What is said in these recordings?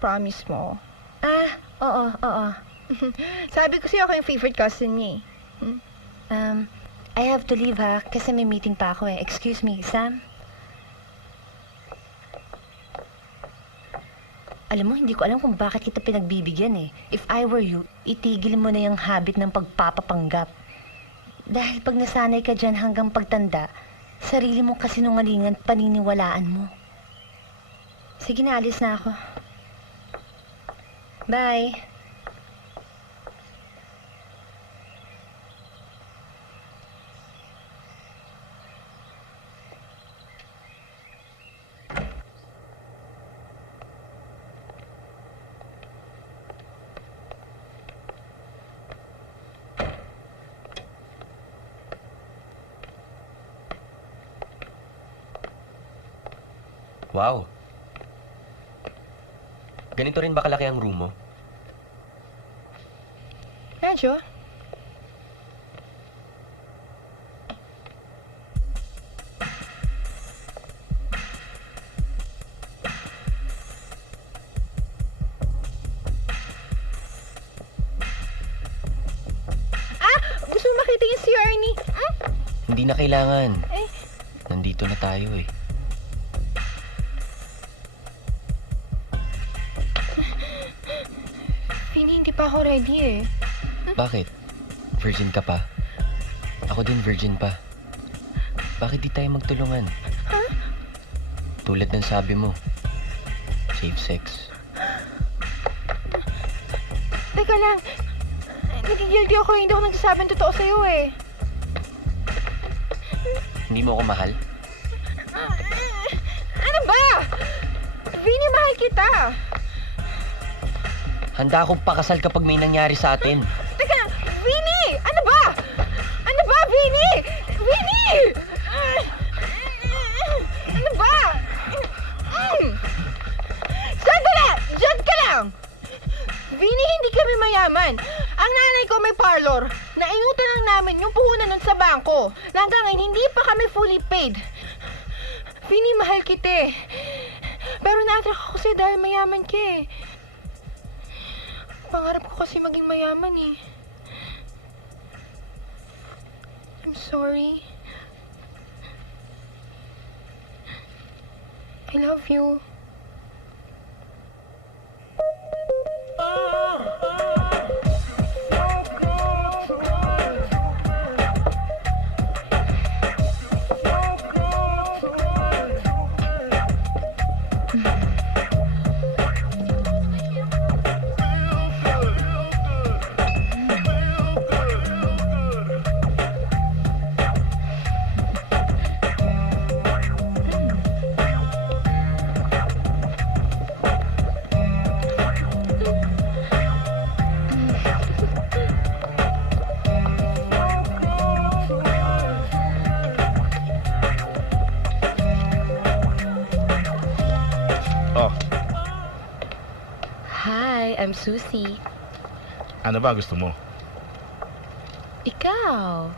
promise mo. Oo. Sabi ko sa'yo ako yung favorite cousin niya I have to leave ha, kasi may meeting pa ako eh. Excuse me, Sam? Alam mo, hindi ko alam kung bakit kita pinagbibigyan eh. If I were you, itigil mo na yung habit ng pagpapapanggap. Dahil pag nasanay ka dyan hanggang pagtanda, sarili mo kasinungalingan at paniniwalaan mo. Sige na, alis na ako. Bye. Wow. Ganito rin ba kalaki ang room mo? Medyo. Gusto mo makita yung CR ni... Hindi na kailangan. Eh. Nandito na tayo eh. Hindi pa ako ready eh. Bakit? Virgin ka pa? Ako din virgin pa. Bakit di tayo magtulungan? Tulad ng sabi mo, safe sex. Teka lang. Nagigilty ako. Hindi ako nagsasabing totoo sa'yo eh. Hindi mo ako mahal? Ano ba? Vinny, mahal kita. Handa akong pakasal kapag may nangyari sa atin. Teka, Vinny! Ano ba? Ano ba, Vinny? Vinny! Ano ba? Sandali! Diyan ka lang! Vinny, hindi kami mayaman. Ang nanay ko may parlor. Nainutan lang namin yung puhunan nun sa bangko. Hanggang ngayon, hindi pa kami fully paid. Vinny, mahal kita eh. Pero na-attract ako sa'yo dahil mayaman ka eh. Pangarap ko kasi maging mayaman eh. I'm sorry. I love you. Hi, I'm Susie. Ano ba gusto mo? Ikaw?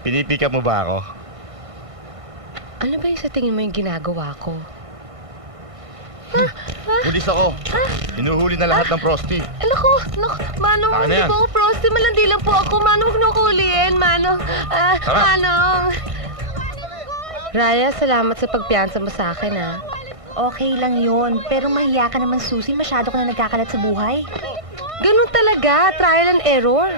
Pinipikap mo ba ako? Ano ba yung sa tingin mo yung ginagawa ko? Pulis ako. Hinuhuli na lahat ng prosti. Naku, Manong, Ano hindi yan? po ako prosti. Malandi lang po ako. Manong, huwag niyo ako huliin. Manong, Tara. Manong. Raya, salamat sa pagpiyansa mo sa akin, ha. Okay lang yun, pero mahiya ka naman, Susie. Masyado ka na nagkakalat sa buhay. Ganun talaga, trial and error.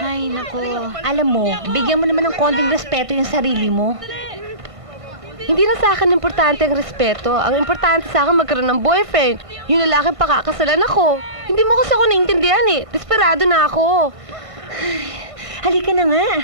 Ay, naku. Alam mo, bigyan mo naman ng konting respeto yung sarili mo. Hindi na sa akin importante ang respeto. Ang importante sa akin magkaroon ng boyfriend. Yung lalaking pakakasalan ako. Hindi mo kasi ako naintindihan eh. Desperado na ako. Halika na nga. 「